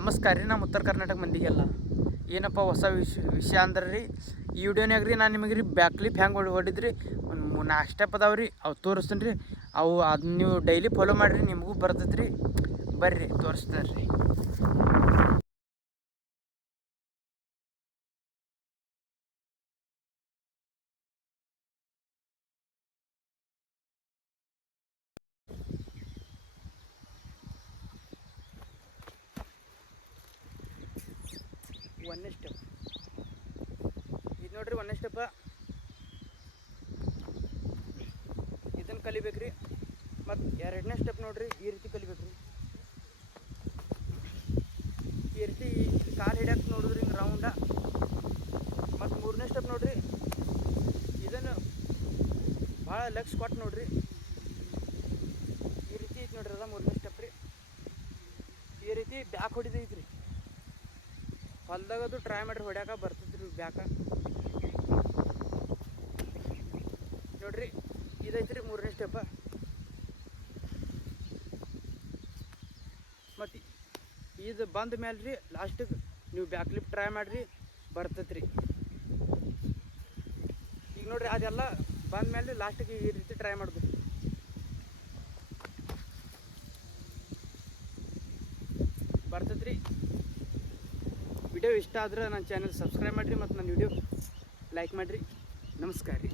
ನಮಸ್ಕಾರ ರೀ. ನಮ್ಮ ಉತ್ತರ ಕರ್ನಾಟಕ ಮಂದಿಗೆಲ್ಲ ಏನಪ್ಪ ಹೊಸ ವಿಷಯ ಅಂದ್ರೆ ರೀ, ಈ ವಿಡಿಯೋನಾಗ ರೀ ನಾನು ನಿಮಗೆ ರೀ ಬ್ಯಾಕ್ ಕ್ಲಿಪ್ ಹೆಂಗೆ ಹೊಡಿದ್ರಿ ಒಂದು 4 ಸ್ಟೆಪ್ ಅದಾವೆ ರೀ, ಅವು ತೋರಿಸ್ತೀನಿ ರೀ. ಅವು ಅದನ್ನ ನೀವು ಡೈಲಿ ಫಾಲೋ ಮಾಡಿರಿ, ನಿಮಗೂ ಬರ್ತೈತೆ ರೀ. ಬರ್ರಿ ತೋರಿಸ್ತಾರೆ ರೀ. ಒಂದನೇ ಸ್ಟೆಪ್ ಇದು ನೋಡ್ರಿ. ಒಂದನೇ ಸ್ಟೆಪ್ ಇದನ್ನು ಕಲಿಬೇಕ್ರಿ. ಮತ್ತು ಎರಡನೇ ಸ್ಟೆಪ್ ನೋಡ್ರಿ, ಈ ರೀತಿ ಕಲಿಬೇಕ್ರಿ. ಈ ರೀತಿ ಕಾಲು ಹಿಡಿಯಕ್ಕೆ ನೋಡಿದ್ರಿ ಹಿಂಗೆ ರೌಂಡ. ಮತ್ತು ಮೂರನೇ ಸ್ಟೆಪ್ ನೋಡ್ರಿ, ಇದನ್ನು ಭಾಳ ಲಕ್ಷ ಕೊಟ್ಟು ನೋಡ್ರಿ. ಈ ರೀತಿ ಐತಿ ನೋಡ್ರಿ, ಅದ ಮೂರನೇ ಸ್ಟೆಪ್ ರೀ. ಈ ರೀತಿ ಬ್ಯಾಕ್ ಹೊಡಿದೈತ್ರಿ. ಹೊಲ್ದಾಗದು ಟ್ರೈ ಮಾಡಿರಿ, ಹೊಡ್ಯಾಕ ಬರ್ತೈತ್ರಿ ಬ್ಯಾಕ. ನೋಡ್ರಿ, ಇದೈತ್ರಿ ಮೂರನೇ ಸ್ಟೆಪ್. ಮತ್ತು ಇದು ಬಂದ ಮೇಲೆ ರೀ ಲಾಸ್ಟಿಗೆ ನೀವು ಬ್ಯಾಕ್ ಕ್ಲಿಪ್ ಟ್ರೈ ಮಾಡಿರಿ, ಬರ್ತೈತ್ರಿ. ಈಗ ನೋಡ್ರಿ, ಅದೆಲ್ಲ ಬಂದ ಮೇಲೆ ಲಾಸ್ಟಿಗೆ ಈ ರೀತಿ ಟ್ರೈ ಮಾಡೋದು. ಬರ್ತೈತ್ರಿ. ವಿಡಿಯೋ ಇಷ್ಟ ಆದ್ರೆ ನನ್ನ ಚಾನಲ್ ಸಬ್ಸ್ಕ್ರೈಬ್ ಮಾಡಿರಿ ಮತ್ತು ನನ್ನ ವಿಡಿಯೋ ಲೈಕ್ ಮಾಡಿರಿ. ನಮಸ್ಕಾರ ರೀ.